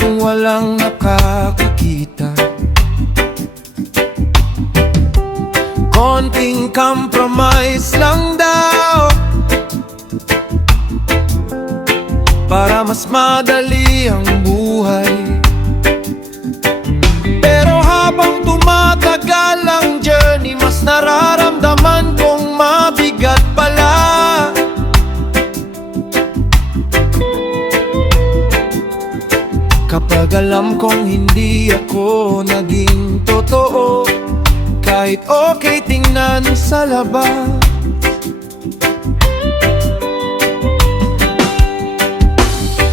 kung walang nakakakita. Konting compromise lang daw para mas madali ang buhay. Pero habang tumatagal ang journey, mas nararamdaman kong mabigat pala. Kapag alam kong hindi ako naging totoo, kahit okay tingnan sa labas.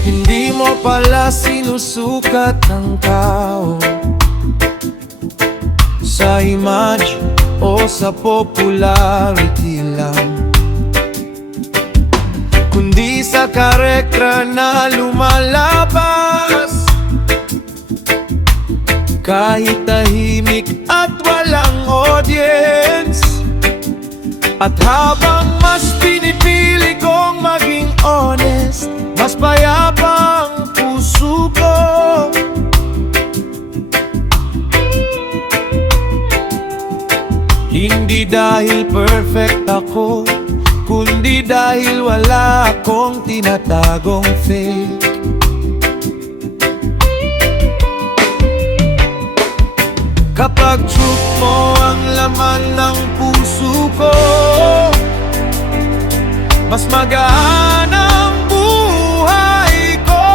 Hindi mo pala sinusukat ng tao sa image o sa popularity lang, kundi sa karekta na lumalabas. Kahit tahimik at walang audience. At habang mas pinipili kong maging honest, mas payapa ang puso ko. Hindi dahil perfect ako, kundi dahil wala akong tinatagong fake. Kapag truth mo ang laman ng puso ko, mas magaan ang buhay ko.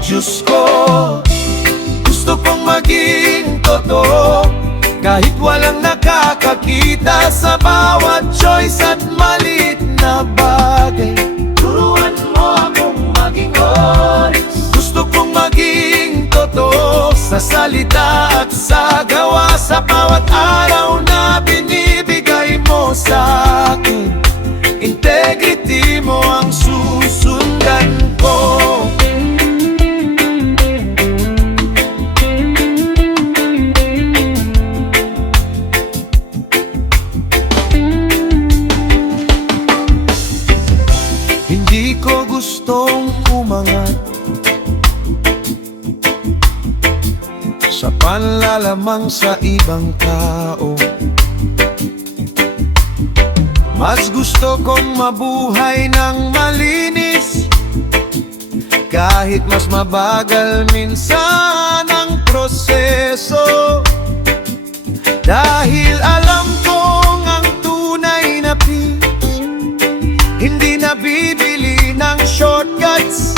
Diyos ko, gusto kong maging totoo, kahit walang nakakakita sa bawat choice at maliit na bagay. Turuan mo akong maging honest. Gusto kong maging totoo sa salita at sa gawa, sa bawat araw na binibigay mo sa akin. Integrity mo ang susundan ko. Hindi ko gustong umangat sa panlalamang sa ibang tao. Mas gusto kong mabuhay ng malinis, kahit mas mabagal minsan ang proseso. Dahil alam kong ang tunay na peace hindi nabibili ng shortcuts.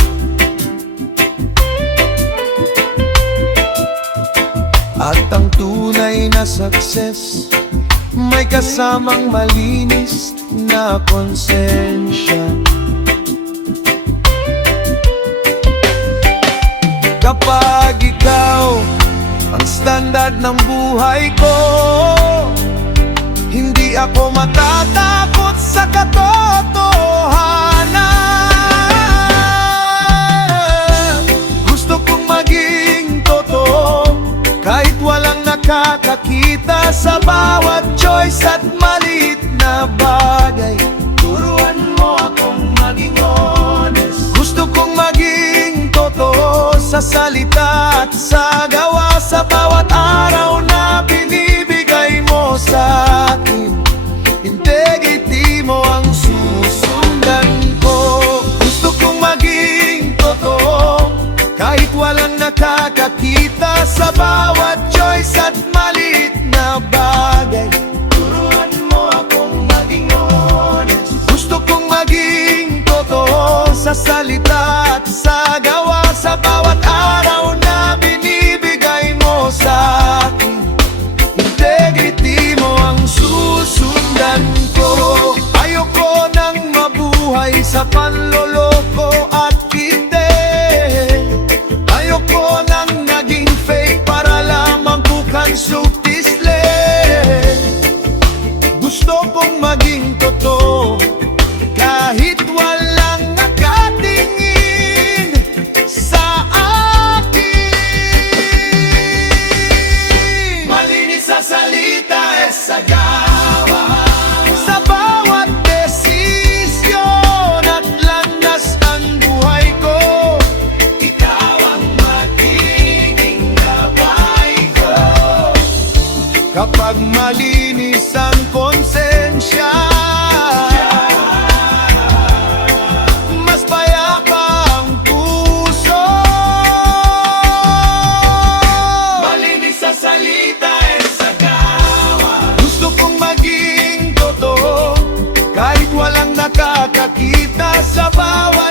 At ang tunay na success may kasamang malinis na konsensya. Kapag ikaw ang standard ng buhay ko, hindi ako matatakot sa katotohanan. Gusto kong maging totoo, kahit walang nakakakita sa bawat choice at maliit na bagay. Turuan mo akong maging honest. Gusto kong maging totoo sa salita at sa gawa, sa bawat araw na binibigay mo sa akin. Integrity mo ang susundan ko. Gusto kong maging totoo, kahit walang nakakakita sa bawat choice at maliit na bagay. Turuan mo akong maging honest. Gusto kong maging totoo sa salita at sa gawa, sa bawat araw na binibigay mo sa akin. Integrity mo ang susundan ko. Ayoko nang mabuhay sa panloloko at kite. Ayoko nang naging fake para lamang bukan sutisle. Gusto kong maging totoo, kahit walang nakatingin sa akin. Kapag malinis ang konsensya, mas payapa ang puso. Malinis sa salita at sa gawa. Gusto kong maging totoo, kahit walang nakakakita sa bawat